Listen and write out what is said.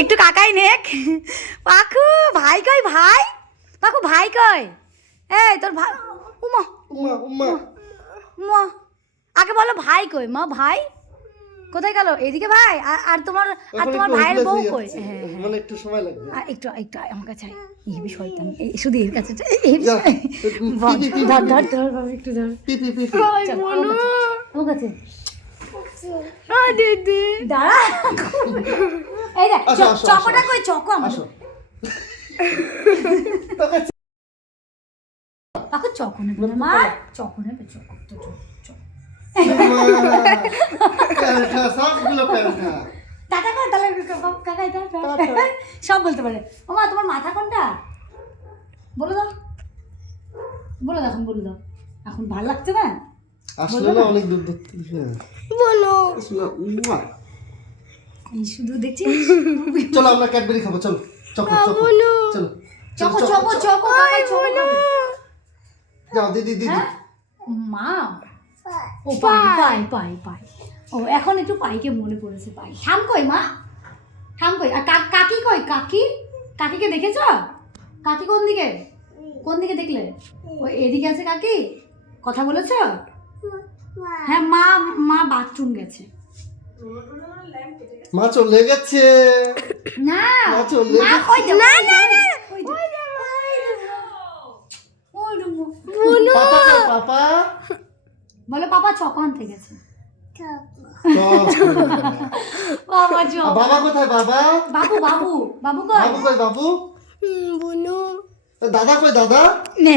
একটু কাকাই নেক। পাখু ভাই কই ভাই? পাখু ভাই কই? এই তোর ভাই উমা উম্মা উম্মা উমা আগে বলো ভাই কই? মা ভাই কোথায় গেল? এদিকে ভাই আর তোমার ভাইয়ের বউ কই? হ্যাঁ মানে একটু সময় লাগবে। একটু একটু আমার কাছে এই বিষয় শুধু এর কাছে যা, ধর ধর ধর বাবা, একটু ধর পিপি পিপি চল, আমার কাছে দিদি দাঁড়া। এই দেখ আসো, আসো, চকোটা আসো, কই? চকো আমার আসো কাকু চকো নেবে না মা? চকো নেবে? চকো তো চক প্যালটা সবগুলো প্যালটা। টাকা কয় তাহলে কাকাই সব বলতে পারে। ও মা তোমার মাথা কোনটা? বলে দাও বলে দাও, এখন বলে দাও। এখন ভালো লাগছে না? আসলে না অনেক দূর দূর থেকে। বলো। আসলে উম্মা। এই শুধু দেখছিস? চলো আমরা ক্যাডবেরি খাবো, চলো চকো চকো চলো চকো চকো চকো কাকাই চকো খাবে। যাও দিদি দিদি। হ্যাঁ? মা ও পাই পাই পাই পাই। ও এখন একটু পাইকে মনে পড়েছে। পাই ঠাম কই মা? ঠাম কই? আর কাকি কই? কাকি কাকিকে দেখেছ? কাকি কোন দিকে? কোন দিকে দেখলে? ওই এদিকে আছে কাকি। কথা বলেছ? হ্যাঁ মা মা বাথরুম গেছে। মা চলে গেছে। না মা চলে মা গেছে। ওই যে না না না বলো পাপা কই পাপা? বলো পাপা চকো আনতে গেছে। চক। বাবা চকো। আর বাবা কোথায় বাবা? বাবু বাবু বাবু কই? বাবু কই বাবু? বলো দাদা কই দাদা? নে